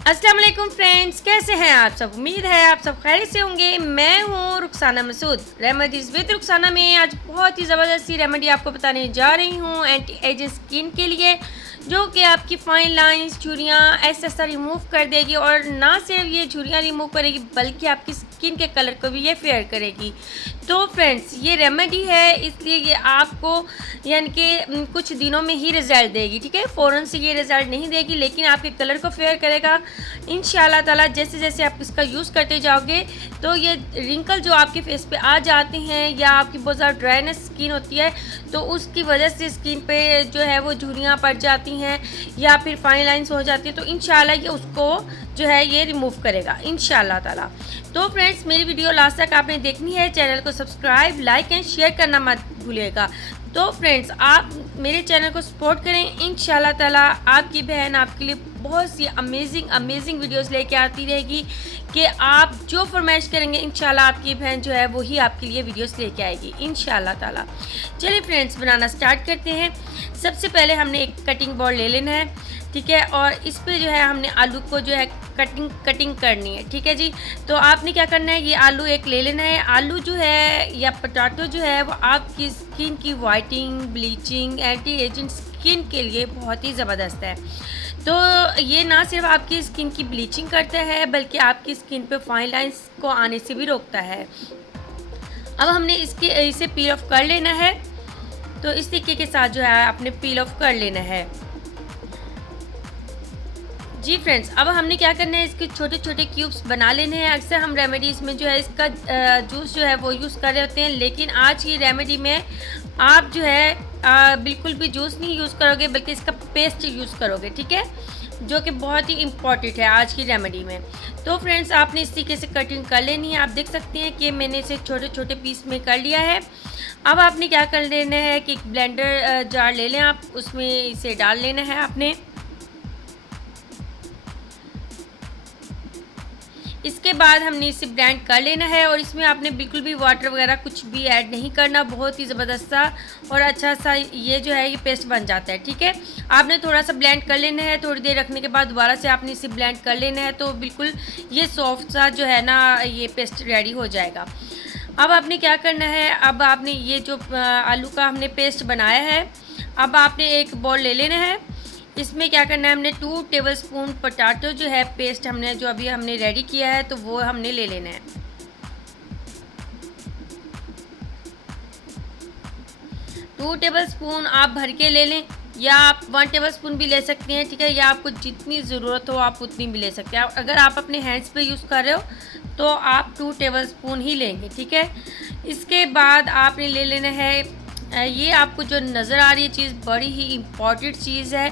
अस्सलाम वालेकुम फ्रेंड्स, कैसे हैं आप सब। उम्मीद है आप सब खैरियत से होंगे। मैं हूँ रुखसाना मसूद। रेमेडीज़ विद रुखसाना में आज बहुत ही ज़बरदस्त सी रेमेडी आपको बताने जा रही हूँ एंटी एजिंग स्किन के लिए, जो कि आपकी फाइन लाइंस, झुर्रियाँ ऐसा रिमूव कर देगी। और ना सिर्फ ये झुर्रियाँ रिमूव करेगी बल्कि आपकी स्किन के कलर को भी ये फेयर करेगी। तो फ्रेंड्स, ये रेमेडी है, इसलिए ये आपको यानी कि कुछ दिनों में ही रिज़ल्ट देगी। ठीक है, फ़ौरन से ये रिज़ल्ट नहीं देगी, लेकिन आपके कलर को फेयर करेगा इंशाल्लाह ताला। जैसे जैसे आप इसका यूज़ करते जाओगे तो ये रिंकल जो आपके फेस पे आ जाते हैं या आपकी बहुत ज़्यादा ड्राइनेस स्किन होती है तो उसकी वजह से स्किन पे जो है वो झुर्रियाँ पड़ जाती हैं या फिर फाइन लाइंस हो जाती है, तो इंशाल्लाह ये उसको जो है ये रिमूव करेगा इंशाल्लाह ताला। तो फ्रेंड्स, मेरी वीडियो लास्ट तक आपने देखनी है। चैनल को सब्सक्राइब, लाइक एंड शेयर करना मत भूलिएगा। तो फ्रेंड्स, आप मेरे चैनल को सपोर्ट करें। इंशाल्लाह ताला आपकी बहन आपके लिए बहुत सी अमेजिंग वीडियोस लेके आती रहेगी कि आप जो फरमाइश करेंगे इंशाल्लाह आपकी बहन जो है वही आपके लिए वीडियोस लेके आएगी इंशाल्लाह ताला। चलिए फ्रेंड्स, बनाना स्टार्ट करते हैं। सबसे पहले हमने एक कटिंग बोर्ड ले लेना है, ठीक है, और इस पे जो है हमने आलू को जो है कटिंग करनी है। ठीक है जी, तो आपने क्या करना है, ये आलू एक ले लेना है। आलू जो है या पोटैटो जो है वो आपकी स्किन की वाइटिंग, ब्लीचिंग, एंटी एजिंग स्किन के लिए बहुत ही ज़बरदस्त है। तो ये ना सिर्फ आपकी स्किन की ब्लीचिंग करता है बल्कि आपकी स्किन पे फाइन लाइंस को आने से भी रोकता है। अब हमने इसे पील ऑफ कर लेना है। तो इस तरीके के साथ जो है आपने पील ऑफ कर लेना है। जी फ्रेंड्स, अब हमने क्या करना है, इसके छोटे छोटे क्यूब्स बना लेने हैं। अक्सर हम रेमेडीज़ में जो है इसका जूस जो है वो यूज़ कर रहे होते हैं, लेकिन आज की रेमेडी में आप जो है बिल्कुल भी जूस नहीं यूज़ करोगे बल्कि इसका पेस्ट यूज़ करोगे। ठीक है, जो कि बहुत ही इम्पॉर्टेंट है आज की रेमेडी में। तो फ्रेंड्स, आपने इस तरीके से कटिंग कर लेनी है। आप देख सकते हैं कि मैंने इसे छोटे छोटे पीस में कर लिया है। अब आपने क्या कर लेना है कि एक ब्लेंडर जार ले लें आप, उसमें इसे डाल लेना है आपने। इसके बाद हमने इसे ब्लेंड कर लेना है और इसमें आपने बिल्कुल भी वाटर वगैरह कुछ भी ऐड नहीं करना। बहुत ही ज़बरदस्त सा और अच्छा सा ये जो है ये पेस्ट बन जाता है। ठीक है, आपने थोड़ा सा ब्लेंड कर लेना है। थोड़ी देर रखने के बाद दोबारा से आपने इसे ब्लेंड कर लेना है, तो बिल्कुल ये सॉफ्ट सा जो है ना ये पेस्ट रेडी हो जाएगा। अब आपने क्या करना है, अब आपने ये जो आलू का हमने पेस्ट बनाया है, अब आपने एक बॉल ले लेना है। इसमें क्या करना है, हमने 2 टेबलस्पून पोटैटो जो है पेस्ट हमने जो अभी हमने रेडी किया है तो वो हमने ले लेना है। 2 टेबलस्पून आप भर के ले लें या आप 1 टेबलस्पून भी ले सकते हैं। ठीक है, या आपको जितनी ज़रूरत हो आप उतनी भी ले सकते हैं। अगर आप अपने हैंड्स पे यूज़ कर रहे हो तो आप 2 टेबलस्पून ही लेंगे। ठीक है, इसके बाद आपने ले लेना है ये आपको जो नज़र आ रही है चीज़ बड़ी ही इम्पॉर्टेंट चीज़ है,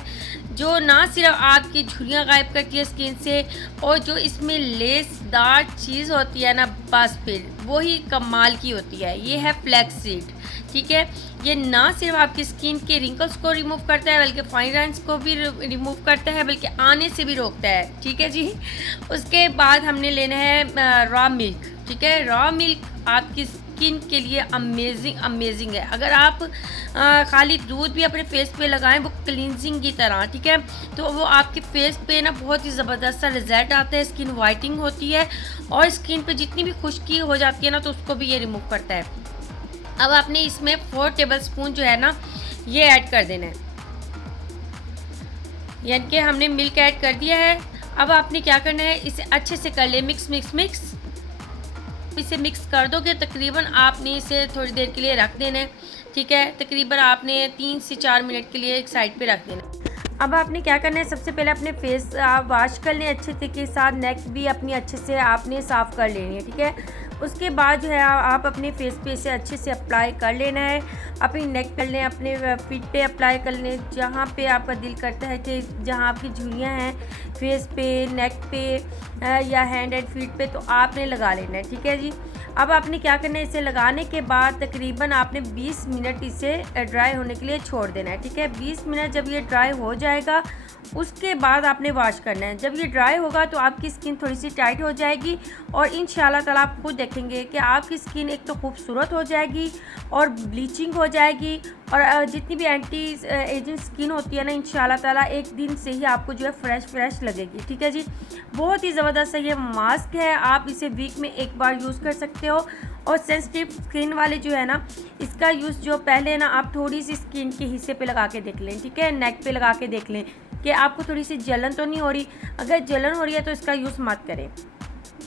जो ना सिर्फ आपकी झुर्रियाँ गायब करती है स्किन से, और जो इसमें लेसदार चीज़ होती है ना, बस फिर वही कमाल की होती है। ये है फ्लैक्स सीड। ठीक है, ये ना सिर्फ आपकी स्किन के रिंकल्स को रिमूव करता है बल्कि फाइन लाइंस को भी रिमूव करता है, बल्कि आने से भी रोकता है। ठीक है जी, उसके बाद हमने लेना है रॉ मिल्क। ठीक है, रॉ मिल्क आपकी स्किन के लिए अमेजिंग है। अगर आप खाली दूध भी अपने फेस पे लगाएं वो क्लींजिंग की तरह, ठीक है, तो वो आपके फेस पे ना बहुत ही ज़बरदस्त सा रिजल्ट आता है। स्किन वाइटिंग होती है और स्किन पे जितनी भी खुश्की हो जाती है ना तो उसको भी ये रिमूव करता है। अब आपने इसमें 4 टेबलस्पून जो है ना ये ऐड कर देना है, यानी कि हमने मिल्क ऐड कर दिया है। अब आपने क्या करना है, इसे अच्छे से कर ले मिक्स। इसे मिक्स कर दोगे, तकरीबन आपने इसे थोड़ी देर के लिए रख देना है। ठीक है, तकरीबन आपने 3 से 4 मिनट के लिए एक साइड पे रख देना। अब आपने क्या करना है, सबसे पहले अपने फेस आप वॉश कर लें अच्छे तरीके के साथ। नेक भी अपनी अच्छे से आपने साफ़ कर लेनी है। ठीक है, उसके बाद जो है आप अपने फेस पे इसे अच्छे से अप्लाई कर लेना है। अपनी नेक कर लें, अपने फीट पे अप्लाई कर लें, जहाँ पे आपका दिल करता है कि जहाँ आपकी झुर्रियाँ हैं फेस पे, नेक पे या हैंड एंड फीट पे, तो आपने लगा लेना है। ठीक है जी, अब आपने क्या करना है, इसे लगाने के बाद तकरीबन आपने 20 मिनट इसे ड्राई होने के लिए छोड़ देना है। ठीक है, 20 मिनट जब ये ड्राई हो जाएगा उसके बाद आपने वॉश करना है। जब ये ड्राई होगा तो आपकी स्किन थोड़ी सी टाइट हो जाएगी और इंशाल्लाह ताला आप खुद देखेंगे कि आपकी स्किन एक तो खूबसूरत हो जाएगी और ब्लीचिंग हो जाएगी और जितनी भी एंटी एजिंग स्किन होती है ना, इंशाल्लाह ताला एक दिन से ही आपको जो है फ्रेश लगेगी। ठीक है जी, बहुत ही ज़बरदस्त ये मास्क है, आप इसे वीक में एक बार यूज़ कर सकते हो। और सेंसिटिव स्किन वाले जो है ना, इसका यूज़ जो पहले ना आप थोड़ी सी स्किन के हिस्से पे लगा के देख लें, ठीक है, नेक पे लगा के देख लें कि आपको थोड़ी सी जलन तो नहीं हो रही। अगर जलन हो रही है तो इसका यूज़ मत करें,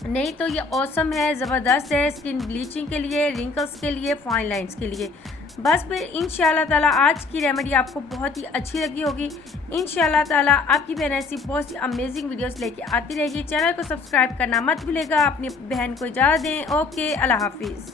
नहीं तो ये ऑसम है, ज़बरदस्त है स्किन ब्लीचिंग के लिए, रिंकल्स के लिए, फाइन लाइंस के लिए। बस फिर इंशाल्लाह ताला आज की रेमेडी आपको बहुत ही अच्छी लगी होगी। इंशाल्लाह ताला आपकी बहन ऐसी बहुत सी अमेजिंग वीडियोस लेके आती रहेगी। चैनल को सब्सक्राइब करना मत भूलेगा। अपनी बहन को इजाज़त दें। ओके, अल्लाह हाफिज़।